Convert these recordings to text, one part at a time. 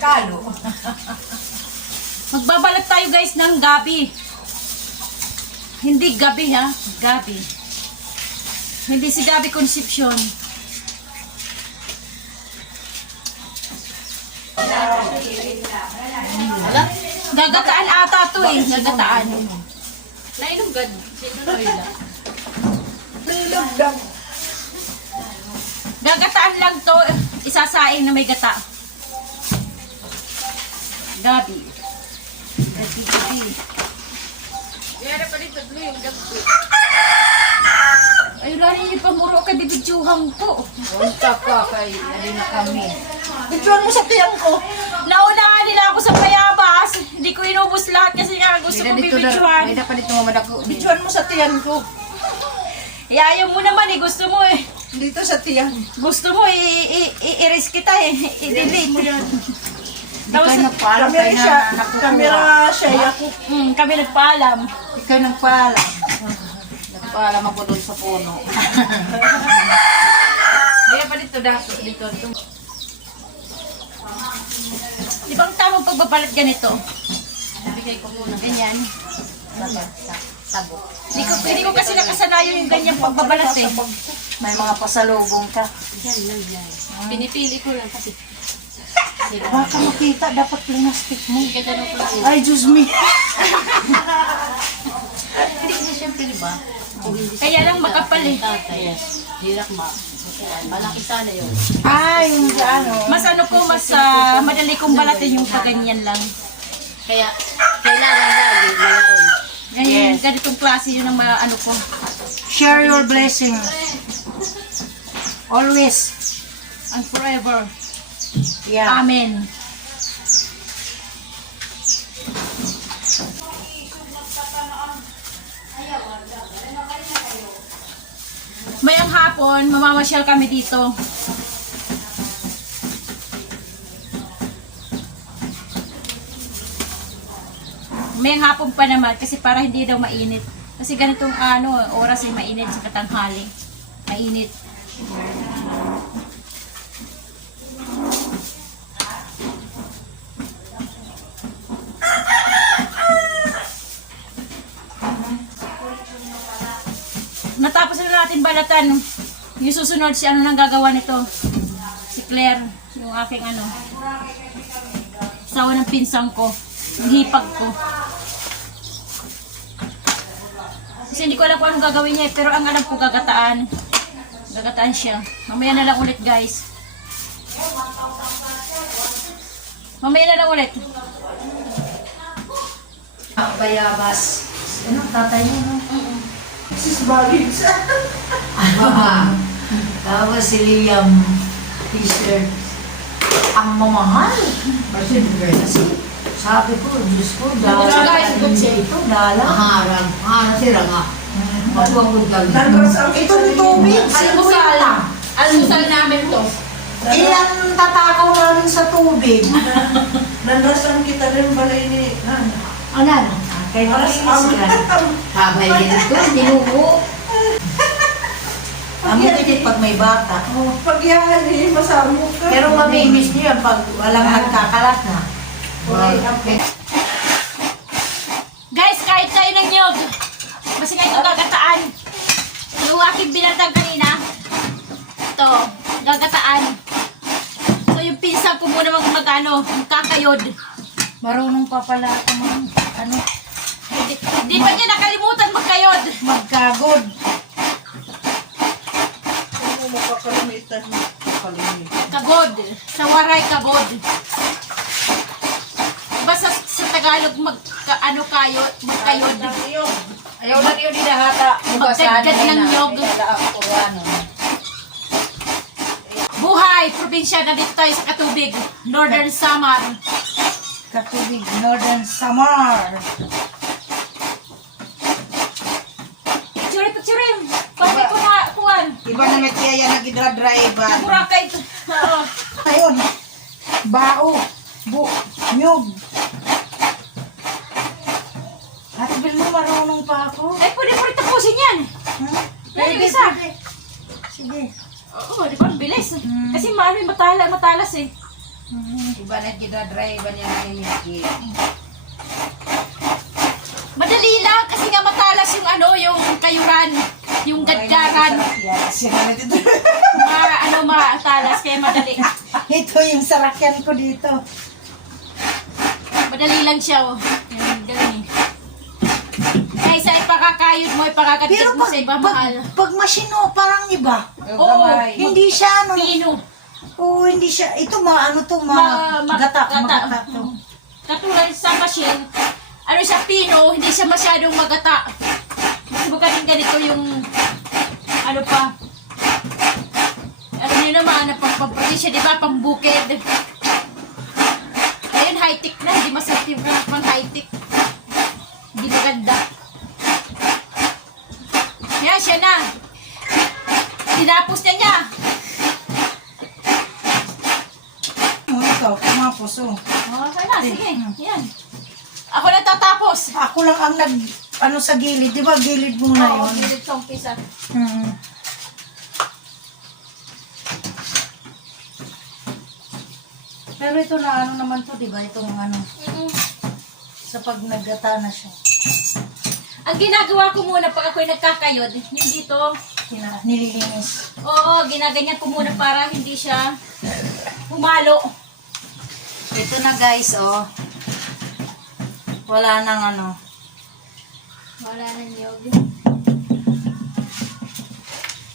Magkano? Magbabalat tayo guys ng gabi. Hindi gabi ha, gabi. Hindi si Gabi Concepcion. Gagataan ata to eh, gagataan. Nainom gad. Sino na yun? Gagataan lang to, isasaing na may gata. Gabi. Gabi. Yara pa dito, tuloy yung gabi. Ay, lalo yung pamuro ka, bibidyohan ko. Wanta ka kay ali na kami. Bidyoan mo sa tiyang ko. Naunahan nila ako sa Payabas. Hindi ko inubos lahat kasi nga gusto ko bibidyohan. May dapat dito mamadako. Bidyoan mo sa tiyan ko. Ayaw mo naman eh, gusto mo eh. Dito sa tiyan. Gusto mo i-erase kita eh. I-delete. Tapos, Kamera siya. Kamera siya. kami nagpaalam. Ikaw nagpaalam. Nagpaalam ako doon sa puno. May pa dito dato. Dito. Di ba ang tamang pagbabalat ganito? Nabigay ko muna. Ganyan. Tabo. Hindi ko kasi nakasanayo yung ganyang pagbabalat eh. May mga pasalubong ka. Pinipili ko lang kasi. Baka makita, dapat plastic mo. Ganda ng kulay. Ay, Diyos me. Hindi kasi siyempre diba? Kaya lang makapal eh. Yes. Hirap ma. Malaki sana yun. Ay, yung ano. Mas ano ko, mas madali kong balatin yung paganyan lang. Kaya, kailangan lagi mayroon. Ganyan, ganitong klase yun ang ano ko. Share your blessing. Always. And forever. Yeah. Amen. Mayang hapon, mamamasyal kami dito. Mayang hapon pa naman kasi para hindi daw mainit. Kasi ganitong oras ay mainit sa katanghali. Mainit. Natapos na natin balatan. Yung susunod si ano nang gagawa nito? Si Claire, yung aking asawa ng pinsang ko. Yung hipag ko. Kasi hindi ko alam kung anong gagawin niya, pero ang alam ko gagataan. Gagataan siya. Mamaya na lang ulit, guys. Mamaya na lang ulit. Bayabas. Ano, tatay mo, no? Sis Bagins. Tapos si Liam Fisher. Ang mamahal. Kasi sabi ko, Diyos ko, dahil ito, dala. Maharang sila nga. Magwagod lang. Ito ng tubig. Almusal. Almusal namin to. Ilan tatakaw namin sa tubig. Nanasan kita rin balay ni Ano? Kay Makinis ka. Habay ganito, dinugo. Ang itit pag may bata. Pag yan, masamo ka. Pero mamimiss niyo yan pag walang nagkakalat na. Guys, kahit tayo ng nyog. Kasi nga ito gagataan. Yung aking binatang kanina. Ito, gagataan. So yung pinsan ko muna magkakayod. Marunong pa pala ano, Di pa niya nakalimutan magkayod. magkagod. Ano makakalimitan? Kagod. Sa waray kagod. Basta sa Tagalog magkayod. Ayaw lang yun dinahata. Magkagad ng nyog. Buhay, probinsya. Nandito tayo sa Katubig. Northern Samar. Katubig, Northern Samar. Picture. Pwede ko na kuhan. Iba na may tiyaya na gidra-driver. Burakay. Oo. Ayun. Bao. Nyug. Ate Bel mo, marunong pa ako. Ay, pwede mo rin tapusin yan. Yan yung isa. Sige. Oo, di ba? Ang bilis. Kasi matalas eh. Iba na ginadry ba niya ngayon yung Madali lang kasi nga matalas yung ano, yung kayuran, yung gadgaran. Matalas kaya madali. Ito yung sarakyan ko dito. Madali lang siya, oh. Yan, galing. Kaya sa ipakakayod mo, ipakakadagdag Pero mo sa iba mahal. pag machino, parang iba. Oo, Hindi siya ano. pino. Oo, hindi siya. Ito ano to, magata. Magata to. Katulad sa machine, ano siya, pino, hindi siya masyadong magata. Mas magaling ganito yung, ano pa, alam niyo naman, napagpapati siya, di ba, pambukid. Ayun, high-tech na, hindi masarap yung pang high-tech. Hindi maganda. Yan, siya na. Tinapos niya. Ikaw, kumapos oh. Okay na, sige. Yan. Ako na tatapos. Ako lang ang sa gilid. Di ba gilid muna Oo, yun? gilid sa umpisa. Pero ito na ano naman to, di ba? Itong ano, sa pag naggata na siya. Ang ginagawa ko muna pag ako'y nagkakayod, yung dito, Nililinis. oo, ginaganyan ko muna para hindi siya humalo. Ito na guys, oh. Wala nang ano. Wala na niyog.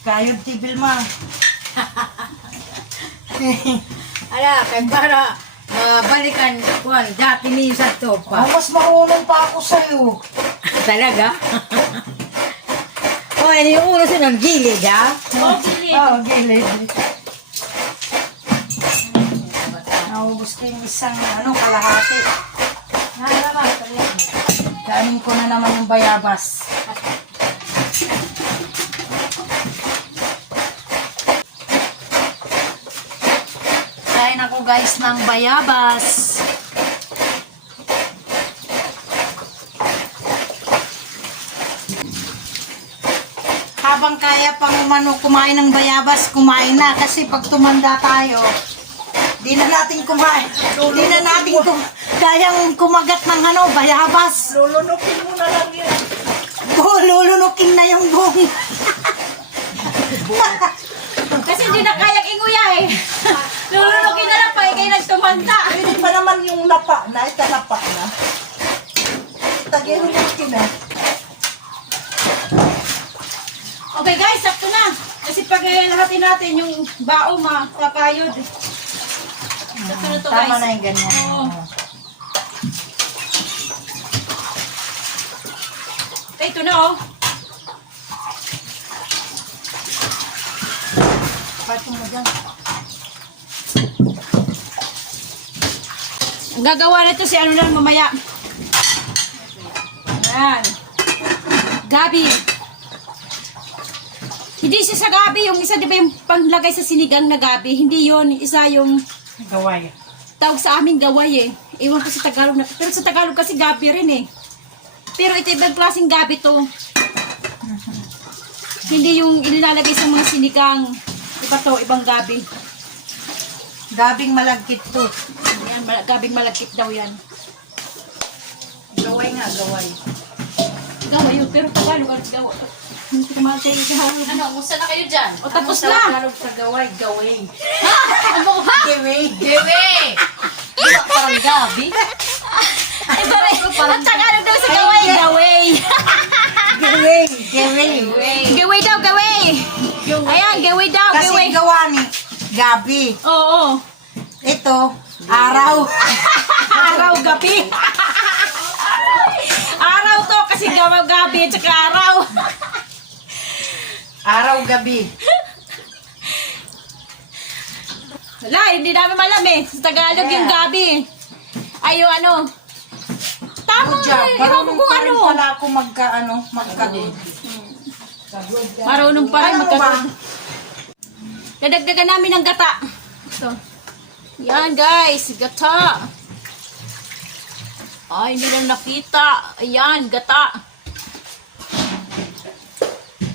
Kayod tibil ma. Ala, kay para mabalikan kuan dati ni sa topa. Mas marunong pa ako sa'yo. Talaga? Oh, yan yung ulo sa ng gilid, ha? Oo, gilid. Gilid. Naubos ko yung isang kalahati. Kanin ko na naman yung bayabas. Kain ako guys ng bayabas. Habang kaya pang kumain ng bayabas, kumain na. Kasi pag tumanda tayo, di na natin kumain. Di na natin kayang kumagat ng bayabas. Lulunukin mo na lang yan. Lulunukin na yung buong. Kasi hindi na kayang inguya eh. Lulunukin na lang pa, kayo nagtumanda. Hindi pa naman yung lapa na, italapa na. Tagirunukin na. Okay guys, sakto na. Kasi pag lahatin natin yung bao kakayod. Sakto na to guys. Tama na yung ganyan. Oo. Okay, ito na oh. Pati mo dyan. Ang gagawa na to si ano lang mamaya. Ayan. Gabi. Hindi siya sa gabi. Yung isa, di ba yung panglagay sa sinigang na gabi? Hindi yon. Isa yung Gaway. tawag sa aming gaway eh. Iwan ko sa Tagalog na. Pero sa Tagalog kasi gabi rin eh. Pero ito ibang klaseng gabi to. Hindi yung inilalagay sa mga sinigang. Iba to, ibang gabi. Gabing malagkit to. Yan, gabing malagkit daw yan. Gaway nga, gaway. Gaway yun, pero Tagalog at gaway. Hindi ko matay ka. Ano, musta na kayo dyan? O tapos Ang na. Tagalog sa gaway, gaway. Ano ha? Gaway. Gewe! Diba parang gabi? Iba rin. Ang Tagalog daw sa gaway. Gaway. Gaway. Gaway. Gaway daw, gaway. Ayan, gaway daw, Kasi gaway. gawa ni gabi. Oo. Ito, araw. Araw, gabi. Araw to kasi gabi at saka araw. Araw, gabi. Wala, hindi namin malam eh. Sa Tagalog yung gabi. Ay, yung ano. Tama Good job. eh. Ewan ko Marunong kung pa rin ano. pala ako magka-good. Marunong pa rin Ano ba? magkaroon. Dadagdagan namin ng gata. Ito. Yan guys, gata. Ay, hindi lang nakita. Ayan, gata.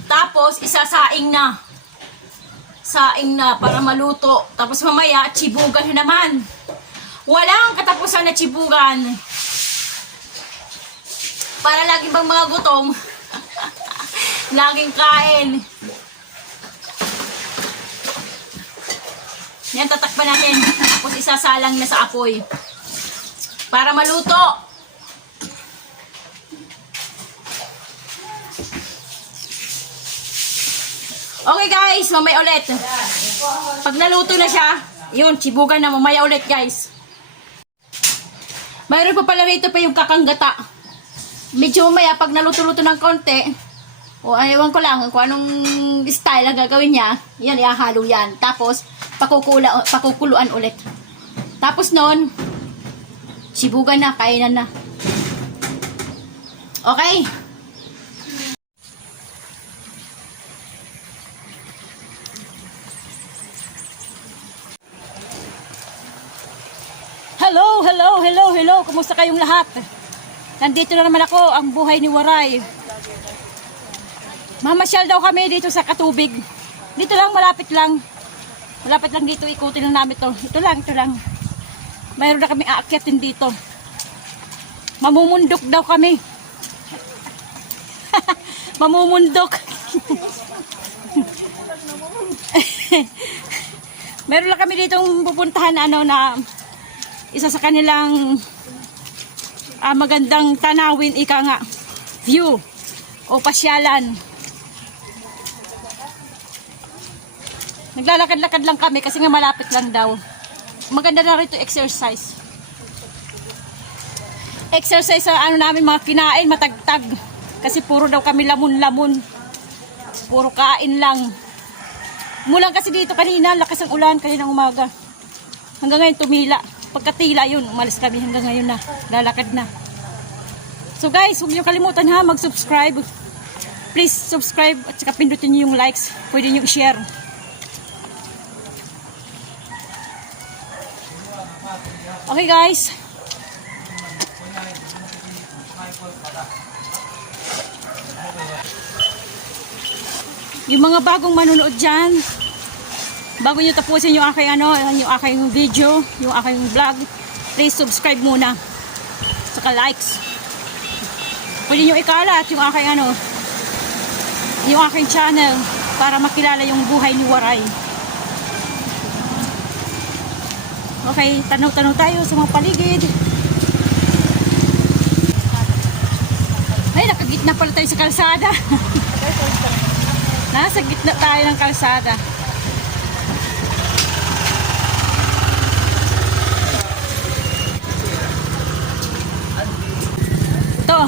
Tapos, isasaing na. Saing na para maluto. Tapos mamaya, chibugan na naman. Walang katapusan na chibugan. Para lagi bang mga gutom. Laging kain. Yan, tatakpan natin. Tapos isasalang na sa apoy. Para maluto. Okay guys, mamaya ulit. Pag naluto na siya, yun, chibugan na, mamaya ulit guys. Mayroon pa pala rito pa yung kakanggata. Medyo mamaya, pag naluto-luto ng konti, o ayawan ko lang kung anong style ang gagawin niya, yan, ihahalo yan. Tapos, pakukuluan ulit. Tapos nun, chibugan na, kainan na. Okay? Hello, hello, hello, hello. Kumusta kayong lahat? Nandito na naman ako, ang buhay ni Waray. Mamasyal daw kami dito sa Katubig. Dito lang, malapit lang. Malapit lang dito, ikutin lang namin to. Ito lang. Mayroon na kami aakyatin dito. Mamumundok daw kami. Mamumundok. Meron lang kami dito pupuntahan na isa sa kanilang magandang tanawin, ika nga, view o pasyalan. Naglalakad-lakad lang kami kasi nga malapit lang daw. Maganda na rito exercise. Exercise sa namin mga kinain, matagtag. Kasi puro daw kami lamon-lamon. Puro kain lang. Mulang kasi dito kanina, lakas ang ulan kaninang umaga. Hanggang ngayon tumila. Pagkatila yun, umalis kami hanggang ngayon na. Lalakad na. So guys, huwag niyo kalimutan ha, mag-subscribe. Please subscribe at saka pindutin niyo yung likes. Pwede niyo i-share. Okay guys. Yung mga bagong manonood dyan, bago nyo tapusin yung aking yung aking video, yung aking vlog, please subscribe muna. Saka likes. Pwede nyo ikalat yung aking yung aking channel para makilala yung buhay ni Waray. Okay, tanaw-tanaw tayo sa mga paligid. Ay, nakagitna pala tayo sa kalsada. Nasa gitna tayo ng kalsada. Ito,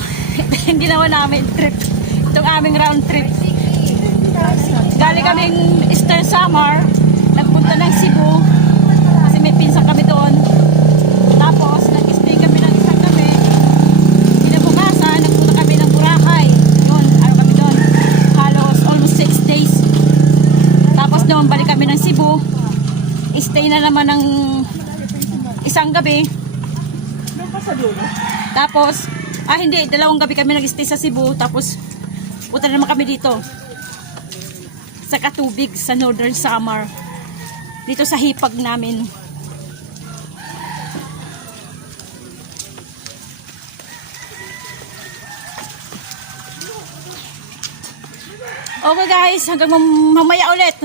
yung ginawa namin trip. Itong aming round trip. Galing kaming Eastern Samar, nagpunta ng Cebu, kasi may pinsan kami doon. Tapos, nag-stay kami ng isang gabi. Kinabukasan, nagpunta kami ng Boracay. Doon, kami doon. Halos almost 6 days. Tapos doon, balik kami ng Cebu. Stay na naman ng isang gabi. Tapos, hindi, 2 gabi kami nag-stay sa Cebu. Tapos, punta naman kami dito. Sa Katubig, sa Northern Samar. Dito sa hipag namin. Okay guys, hanggang mamaya ulit.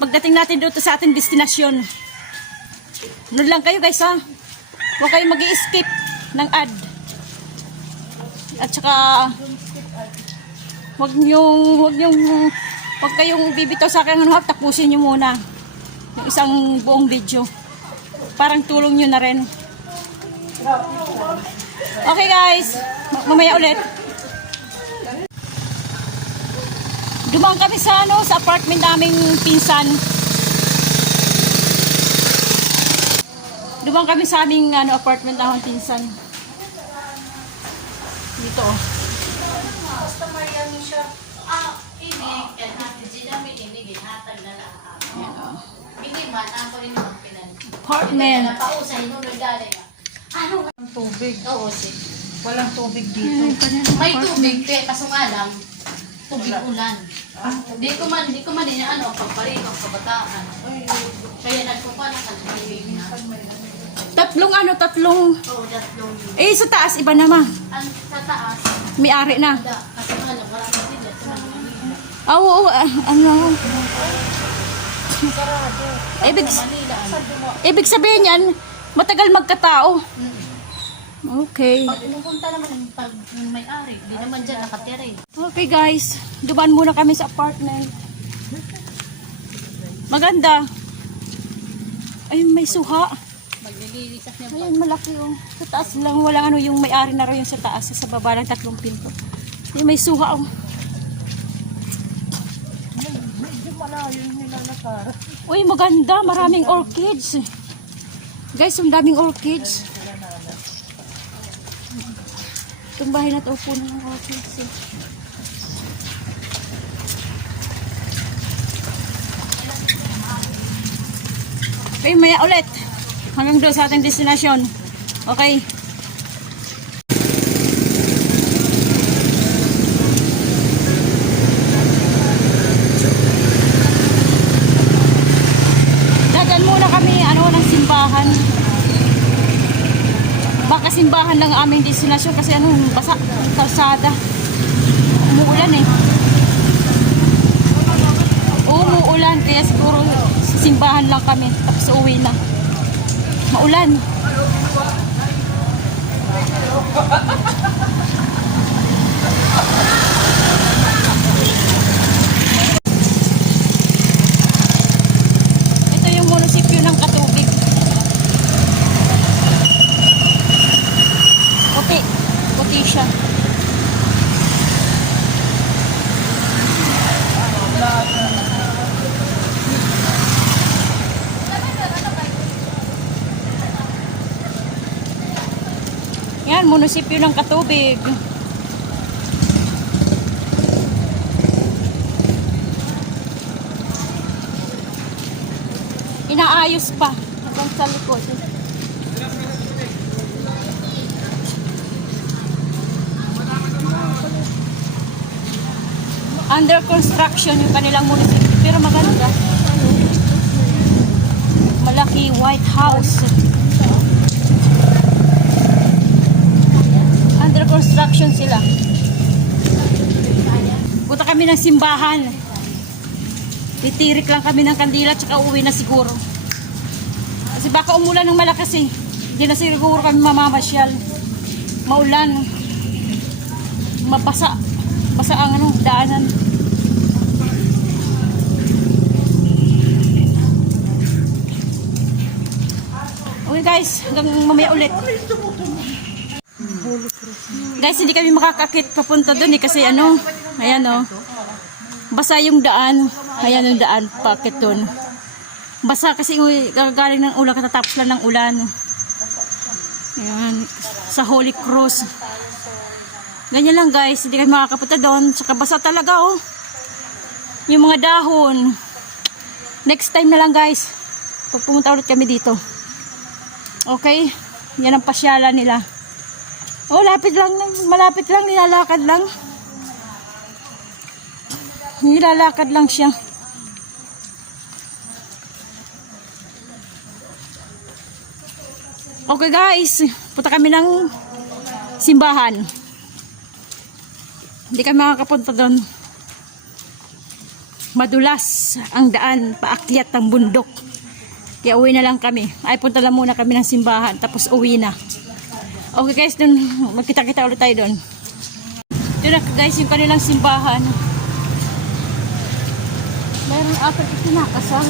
Pagdating natin dito sa ating destinasyon. Noon lang kayo guys ha. Huwag kayong mag-i-skip ng ad. At saka huwag kayong bibitaw sa akin tapusin nyo muna yung isang buong video. Parang tulong nyo na rin. Okay guys, mamaya ulit. Dumang kami sa sa apartment naming pinsan. Dumang kami sa aming apartment naming pinsan. Dito. Apartment. Tubig. Oo, si. Walang tubig dito. May tubig, kaso nga lang, tubig ulan. Di ko man pagparin ang kabataan. Kaya nagkukuha ng tubig na. Tatlong ano, tatlong... Oo, tatlong. Eh, sa taas, iba naman. Ang sa taas, May-ari na. kasi nga lang, wala pa sila. Ito lang ang Manila. Oo, ano. Ibig sabihin yan, matagal magkatao. Okay. Pag pinupunta naman yung may-ari, di naman dyan nakatira eh. Okay guys, dumaan muna kami sa apartment. Maganda. Ayun, may suha. Maglililisas niya. Ayun, malaki yung sa taas lang. Walang ano, yung may-ari na raw yung sa taas. Sa baba lang 3 pinto. Ayun, may suha. Oh. Medyo malayo yung nilalakar. Uy, maganda. Maraming orchids. Guys, ang daming orchids. Itong bahay na ito, puno ng orchids. Eh. Okay, maya ulit. Hanggang doon sa ating destinasyon. Okay. Dadan muna kami, ng simbahan. Baka simbahan lang ang aming destinasyon kasi basa, kalsada. Umuulan eh. Umuulan, kaya siguro sa simbahan lang kami, tapos uwi na. Maulan. Ito yung munisipyo ng Katubig. Puti. Puti siya. Yan, munisipyo ng Katubig. Inaayos pa. Hanggang sa likod. Under construction yung kanilang munisipyo. Pero maganda. Malaki White House. Under construction sila. Punta kami ng simbahan. Titirik lang kami ng kandila tsaka uwi na siguro. Kasi baka umulan ng malakas eh. Hindi na siguro kami mamamasyal. Maulan. Mabasa. Basa ang daanan. Okay guys, hanggang mamaya ulit. Guys, hindi kami makakakit papunta doon eh kasi ayan basa yung daan. Ayan yung daan pakit doon. Basa kasi gagaling ng ulan, katatapos lang ng ulan. Ayan, sa Holy Cross. Ganyan lang guys, hindi kami makakapunta doon. Saka basa talaga yung mga dahon. Next time na lang guys, pag pumunta ulit kami dito. Okay, yan ang pasyalan nila. Malapit lang, nilalakad lang. Nilalakad lang siya. Okay guys, punta kami ng simbahan. Hindi kami makakapunta doon. Madulas ang daan, paakyat ng bundok. Kaya uwi na lang kami. Ay, punta lang muna kami ng simbahan, tapos uwi na. Okay guys, dun, magkita-kita ulit tayo doon. Ito na guys, yung kanilang simbahan. Meron apat ito nakasal.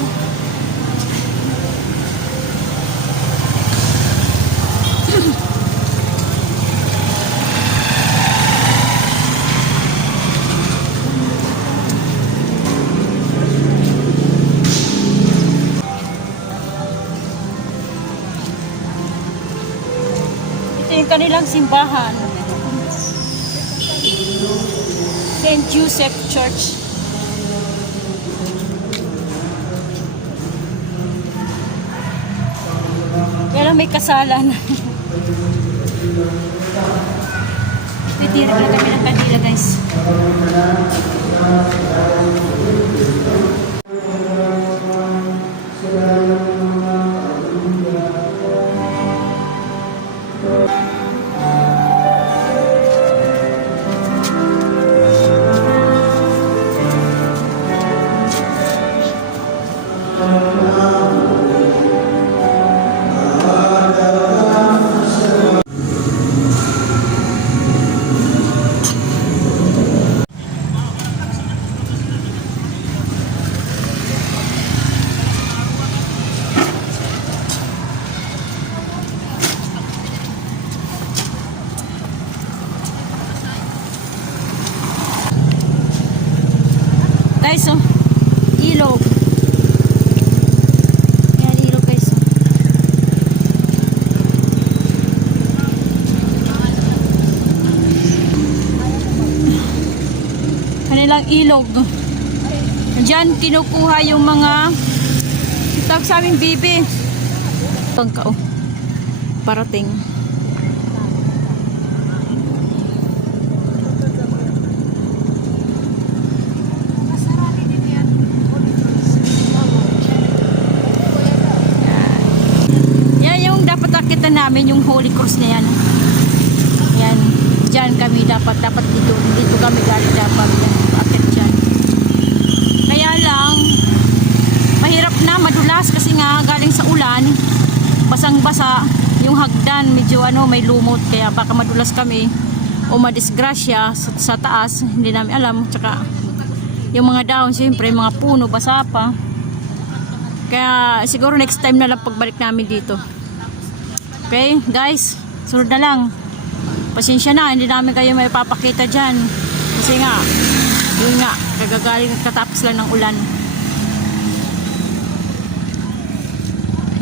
Ito yung kanilang simbahan. St. Joseph Church. Kaya lang may kasalan. Titira lang kami ng kandila guys. kanilang ilog. Diyan kinukuha yung mga tawag sa aming bibi. Tangka oh. Parating. Yan yung dapat akitan namin, yung Holy Cross na yan. Yan. Diyan kami dapat dito kami galing dapat akit dyan. Kaya lang mahirap na, madulas kasi nga galing sa ulan, basang-basa yung hagdan, medyo may lumot, kaya baka madulas kami o madisgrasya sa taas, hindi namin alam. Tsaka yung mga dahon, siyempre mga puno, basa pa. Kaya siguro next time na lang pagbalik namin dito. Okay guys, sunod na lang. Pasensya na, hindi namin kayo may papakita dyan. Kasi nga, yun nga, kagagaling katapos lang ng ulan.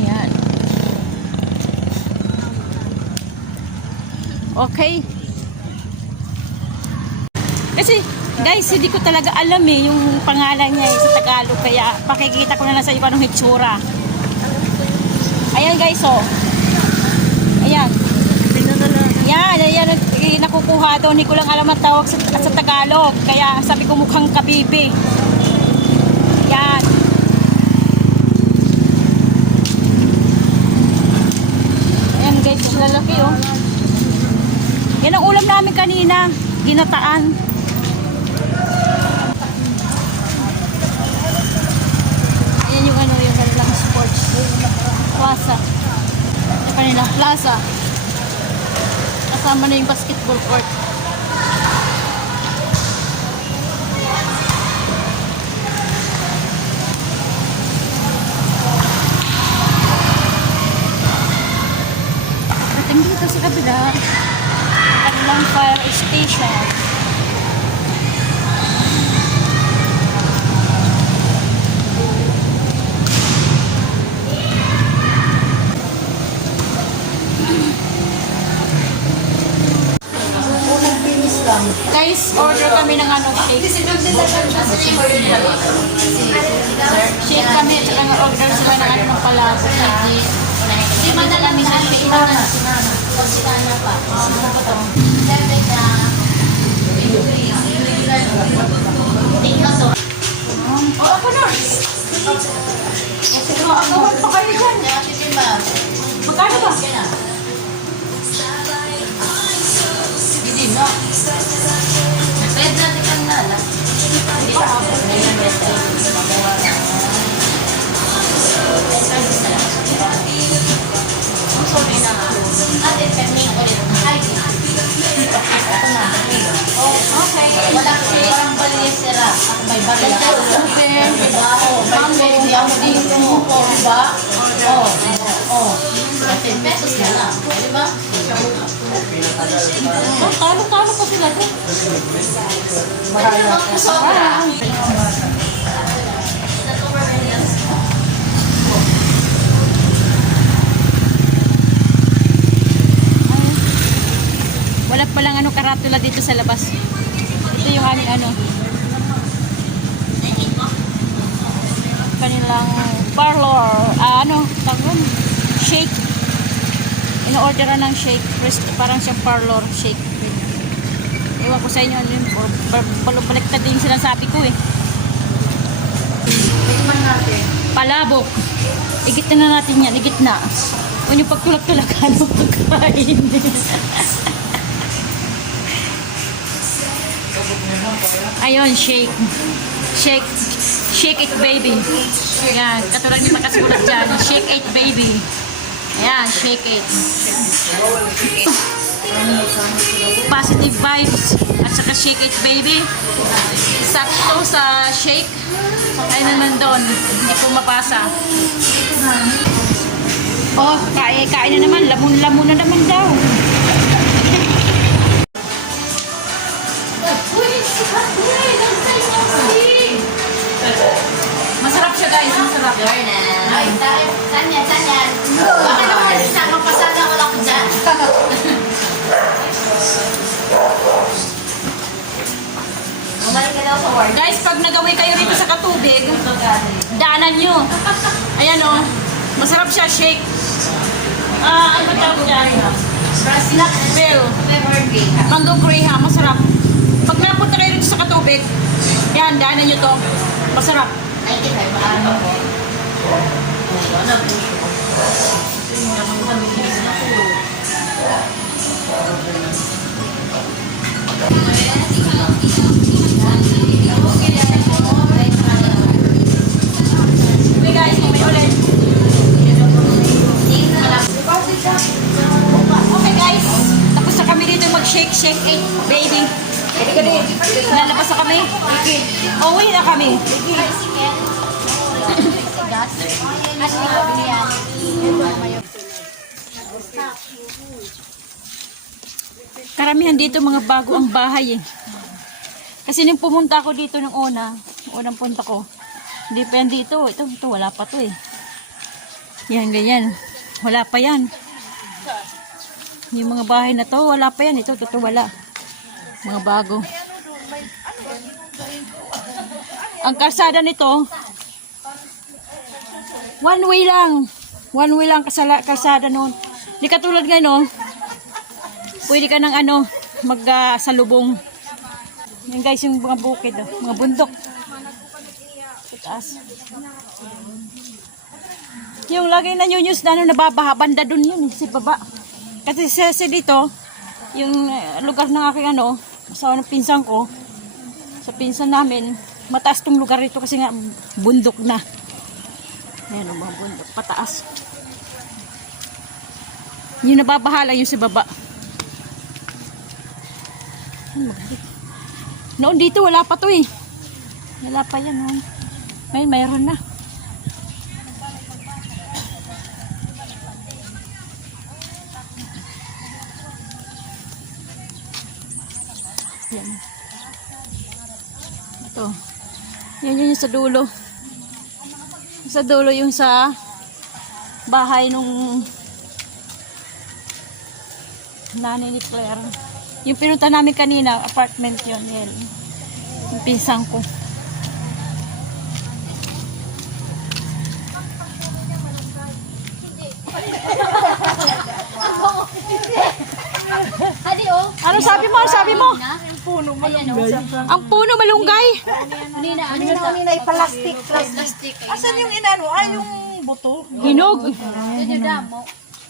Ayan. Okay. Kasi, guys, hindi ko talaga alam yung pangalan niya sa Tagalog. Kaya, pakikita ko na lang sa iba ng hitsura. Ayan guys, oh. Ayan. Yan, nakukuha doon. Hindi ko lang alam ang tawag sa Tagalog. Kaya sabi ko mukhang kabibi. Yan. Ayan guys, lalaki oh. Yan ang ulam namin kanina. Ginataan. Ayan yung yung kanilang sports. Plaza. Yung kanilang plaza. Kasama na yung basketball court. Ating dito sa kabila, kanilang fire station. Guys, order kami ng cake. Shake kami at saka order sila ng ng palabok. Di ba na lang ang sinana pa? O ako na! Agawan pa kayo dyan. Magkano ba? Hindi na. Pwede natin kang nala. Hindi pa ako. I'm sorry na nga. Ate, kami ulit. Ay, ito na. Okay. Wala kasi parang baliya sira. Ako may baliya. May hindi ako dito. Diba? $10 pesos na lang. Diba? Talo-talo pa sila doon. Sobra. Wala palang karatula dito sa labas. Ito yung aming kanilang parlor. Shake. Ino-orderan ng shake. Parang siyang parlor shake. Ewan ko sa inyo ano yun. Baliktad din sila sabi ko eh. Palabok. Igit na natin yan. Igit na. O yung pagtulak-tulakan ng pagkain. Ayun, shake. Shake. Shake it baby. Yan. Katulad yung makasulat dyan. Shake it baby. Ayan, shake it. Positive vibes. At saka shake it baby. Sakto sa shake. Ay naman doon. Hindi ko mapasa. Oh, kain na naman. Lamun-lamun na naman daw. Masarap siya guys. Masarap. Ay, saan yan? Bakit ako nagsama pa sana wala ko dyan? Bumalik ka daw sa work. pag nagawin kayo rito sa Katubig, daanan nyo. Ayan o. Masarap siya, shake. Ano ba tawag dyan? Black Bell. Mango Graham, masarap. Pag napunta kayo rito sa Katubig, yan, daanan nyo to. Masarap. Okay guys, may ulit. Okay guys, tapos na kami dito mag-shake, baby. Lalabas na kami. Uwi na kami. Karamihan dito mga bago ang bahay eh. Kasi nung pumunta ako dito ng unang punta ko, hindi pa yan dito. Ito wala pa to eh. Yan, ganyan. Wala pa yan. Yung mga bahay na to, wala pa yan. Ito wala. Mga bago. Ang kalsada nito, one way lang. One way lang kalsada noon. Hindi katulad ngayon, pwede ka ng magsalubong. Yan guys, yung mga bukid, mga bundok. Sa taas. Yung lagi na news na nababaha, banda dun yun, sa baba. Kasi sa dito, yung lugar ng aking asawa ng pinsan ko, sa pinsan namin, mataas tong lugar rito kasi nga bundok na. Ayan ang mga bundok, pataas. Yung nababahala yung sa baba. Noon dito wala pa to eh. Wala pa yan noon. Ngayon mayroon na. Yan. Ito. Yan yung sa dulo. Sa dulo yung sa bahay nung nanay ni Claire. Yung pinunta namin kanina, apartment yun. Yan. Yung pinsang ko. Hadi oh. Ano sabi mo? Sabi mo? Ang puno malunggay. Ang puno malunggay. Kanina ay plastic. Asan yung inano? Ay, yung buto. Hinog.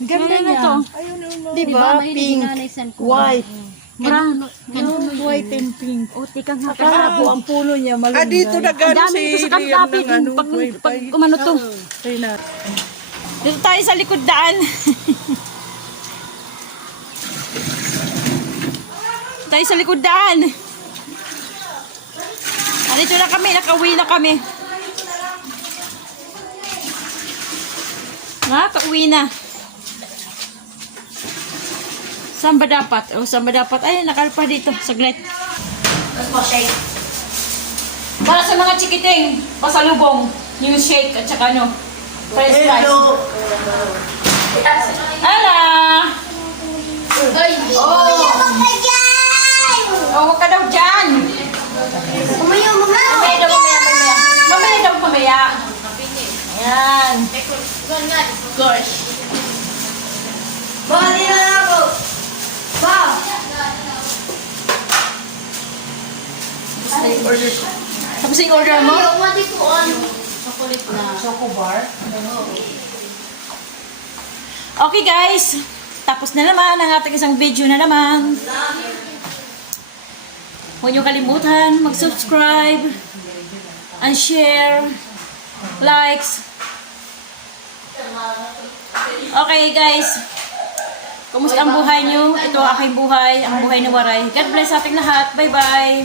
Ganda Ano niya. to? Diba? Pink. White. Brown. White and pink. O, tika nga. Karabo ang puno niya malunggay. dito Ang dami dito sa kapit. Pag umano to. Dito tayo sa likod daan. Tayo sa likod daan. Dito na kami, nakauwi na kami. Nakauwi na. Saan ba dapat? O, saan ba dapat? Ay, nakalpa dito. Saglit. Tapos po, shake. Para sa mga chikiting, pasalubong. Yung shake at saka french fries. Ala! Oh! Oh, huwag ka daw dyan! Mamaya daw, mamaya. Mamaya daw, mamaya. Ayan. Gosh. Bali na ako. Pa! Tapos yung order mo? Choco bar. Okay guys, tapos na naman ang ating isang video na naman. Huwag niyo kalimutan mag-subscribe and share, likes. Okay guys, kumusta ang buhay niyo? Ito ang aking buhay, ang buhay ni Waray. God bless sa ating lahat. Bye bye.